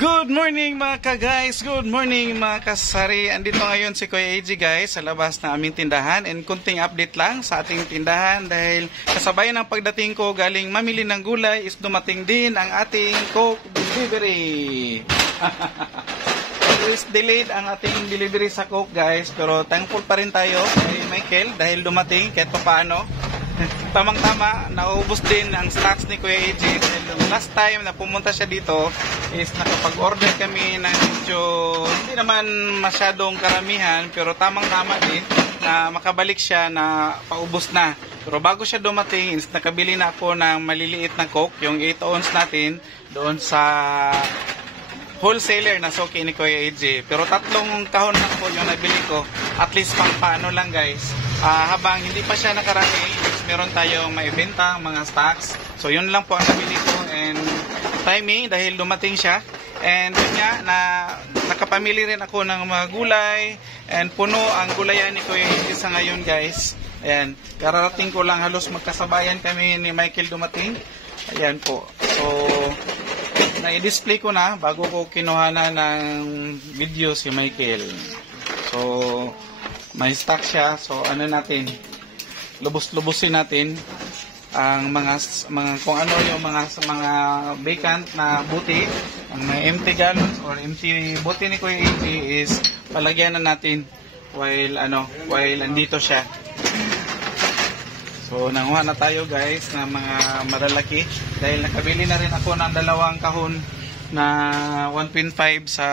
Good morning mga ka-guys, good morning mga kasari. Andito ngayon si Kuya AJ guys sa labas ng aming tindahan, and kunting update lang sa ating tindahan dahil kasabay ng pagdating ko galing mamili ng gulay is dumating din ang ating Coke delivery. Is delayed ang ating delivery sa Coke guys, pero thankful pa rin tayo kay Michael dahil dumating kahit paano. Tamang-tama, naubos din ang stocks ni Kuya AJ. Last time na pumunta siya dito is nakapag-order kami ng medyo hindi naman masyadong karamihan, pero tamang-tama din na makabalik siya na paubos na. Pero bago siya dumating, is nakabili na ako ng maliliit na Coke, yung 8 ounce natin doon sa wholesaler na suki ni Kuya AJ. Pero 3 kahon na po yung nabili ko, at least pang paano lang guys. Habang hindi pa siya nakarami, meron tayong maibenta mga stocks. So yun lang po ang nabili ko, and timing dahil dumating siya. And yun nga, na nakapamili rin ako ng mga gulay, and puno ang gulayan ni Kuya AJ sa ngayon guys. Ayan, kararating ko lang, halos magkasabayan kami ni Michael dumating. Ayan po. So na-display ko na bago ko kinuha na ng video si Michael. So may stock siya. So ano natin, lubos-lubusin natin ang mga kung ano yung mga vacant na buti, ang mga empty gallons or empty buti ni Kuya AJ is palagyan na natin while andito siya. So nanguha na tayo guys ng mga malalaki dahil nakabili na rin ako ng 2 kahon na 1.5 sa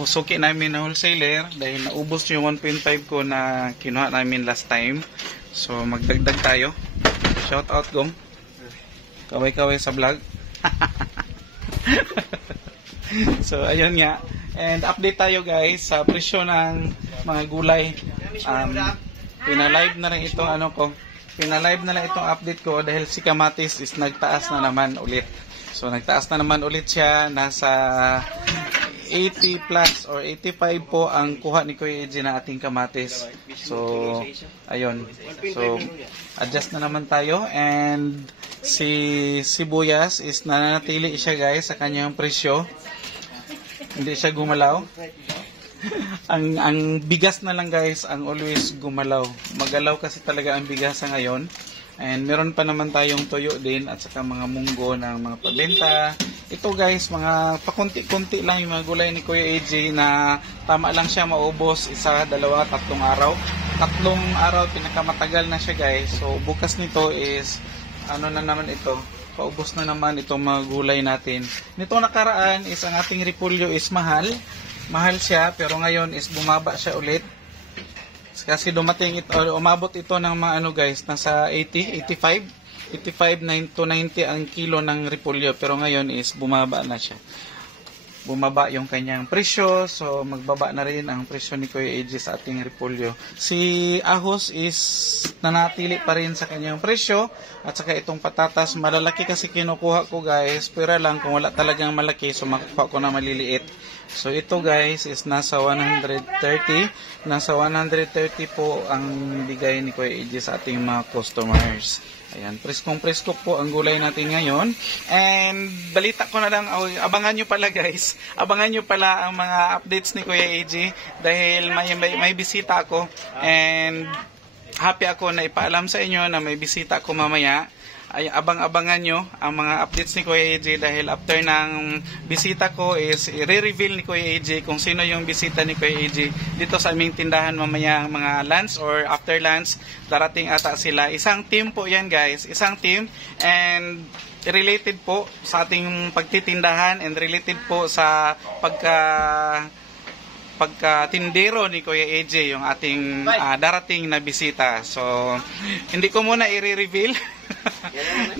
suki namin na wholesaler dahil naubos yung 1.5 ko na kinuha namin last time. So magdagdag tayo. Shout out Gong, kaway-kaway sa vlog. So ayun nga, and update tayo guys sa presyo ng mga gulay. Pinalive na rin itong pinalive na lang itong update ko dahil si kamatis is nagtaas na naman ulit. So nagtaas na naman ulit siya, nasa 80 plus or 85 po ang kuha ni Kuya AJ na ating kamatis. So ayun, so adjust na naman tayo, and si sibuyas is nananatili siya guys sa kanyang presyo, hindi siya gumalaw. ang bigas na lang guys ang always gumalaw. Magalaw kasi talaga ang bigas sa ngayon. And meron pa naman tayong tuyo din at saka mga munggo ng mga pabenta. Ito guys, mga pakunti-kunti lang yung mga gulay ni Kuya AJ na tama lang siya maubos 1, 2, 3 araw. 3 araw pinakamatagal na siya guys. So bukas nito is ano na naman ito, paubos na naman itong mga gulay natin. Nitong nakaraan is ang ating repolyo is mahal siya, pero ngayon is bumaba siya ulit. Kasi dumating ito, umabot ito ng mga guys, nasa 85 to 90 ang kilo ng repolyo, pero ngayon is bumaba na siya. Bumaba yung kanyang presyo, so magbaba na rin ang presyo ni Kuya AJ sa ating repolyo. Si ahos is nanatili pa rin sa kanyang presyo, at saka itong patatas, malalaki kasi kinukuha ko guys, pero lang kung wala talagang malaki, so makukuha ko na maliliit. So ito guys is nasa 130 po ang bigay ni Kuya AJ sa ating mga customers. Ayan, preskong-presko po ang gulay natin ngayon. And balita ko na lang, abangan nyo pala guys, abangan nyo pala ang mga updates ni Kuya AJ dahil may bisita ako, and happy ako na ipaalam sa inyo na may bisita ako mamaya. Ay, abang-abangan nyo ang mga updates ni Kuya AJ dahil after ng bisita ko is i-reveal ni Kuya AJ kung sino yung bisita ni Kuya AJ dito sa aming tindahan mamaya, mga lunch or after lunch. Darating ata sila. Isang team po yan guys, isang team, and related po sa ating pagtitindahan and related po sa pagkatindero ni Kuya AJ yung ating darating na bisita. So hindi ko muna i-reveal.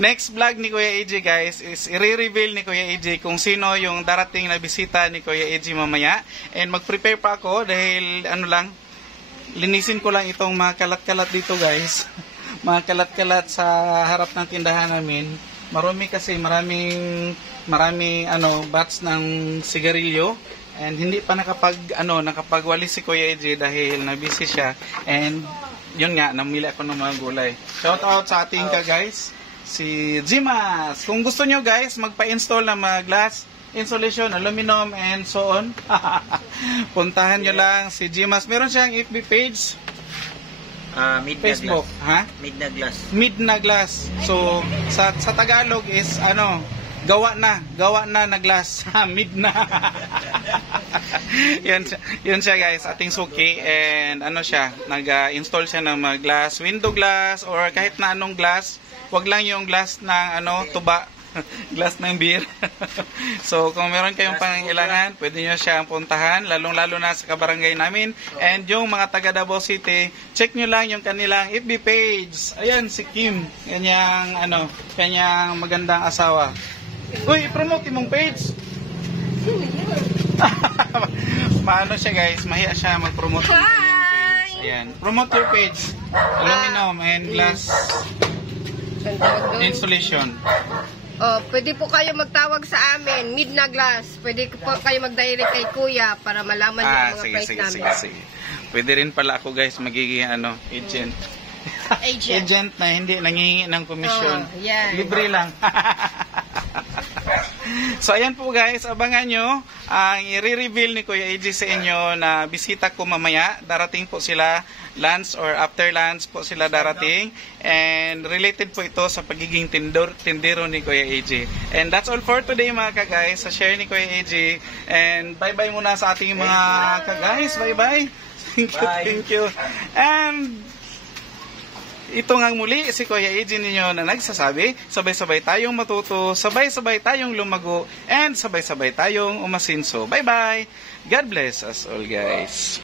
Next vlog ni Kuya AJ guys is i-reveal ni Kuya AJ kung sino yung darating na bisita ni Kuya AJ mamaya. And mag-prepare pa ako dahil linisin ko lang itong mga kalat-kalat dito guys. Mga kalat-kalat sa harap ng tindahan namin. Marami kasi maraming batch ng sigarilyo. And hindi pa nakapagwalis si Kuya AJ dahil na-busy siya. And yun nga, namili ako ng mga gulay. Shout out sa ating guys, si Jimas. Kung gusto nyo guys magpa-install ng mga glass insulation, aluminum, and so on. Puntahan nyo lang si Gimas. Meron siyang FB page, Midna Facebook, Glass. ha? Midna Glass. Midna Glass. So, sa Tagalog is, gawa na na glass. Midna. yun siya guys, ating suki. And siya, nag-install siya ng mga glass, window glass, or kahit na anong glass. Wag lang yung glass ng tuba. Glass ng beer. So, kung meron kayong pangangailangan, pwede nyo siyang puntahan, lalong-lalo na sa kabarangay namin. And yung mga taga Davao City, check nyo lang yung kanilang FB page. Ayan, si Kim. Kanyang magandang asawa. Uy, promote mong page. Maano siya guys, mahiya siya mag-promote ng kanyang page. Ayan, promote your page. Aluminum and glass installation. Pwede po kayo magtawag sa amin, Midna Glass. Pwede po kayo mag-direct kay Kuya para malaman niyo ang mga price namin. Sige. Pwede rin pala ako guys magiging agent. Agent na hindi nangihingi ng komisyon. Yan. Libre lang. So ayan po guys, abangan nyo ang i-reveal ni Kuya AJ sa inyo na bisita ko mamaya. Darating po sila, lunch or after lunch po sila darating. And related po ito sa pagiging tindero ni Kuya AJ. And that's all for today mga ka-guys, sa share ni Kuya AJ. And bye-bye muna sa ating mga ka-guys. Bye-bye. Thank you. And ito nga muli si Kuya AJ ninyo na nagsasabi, sabay-sabay tayong matuto, sabay-sabay tayong lumago, and sabay-sabay tayong umasinso. Bye-bye! God bless us all guys!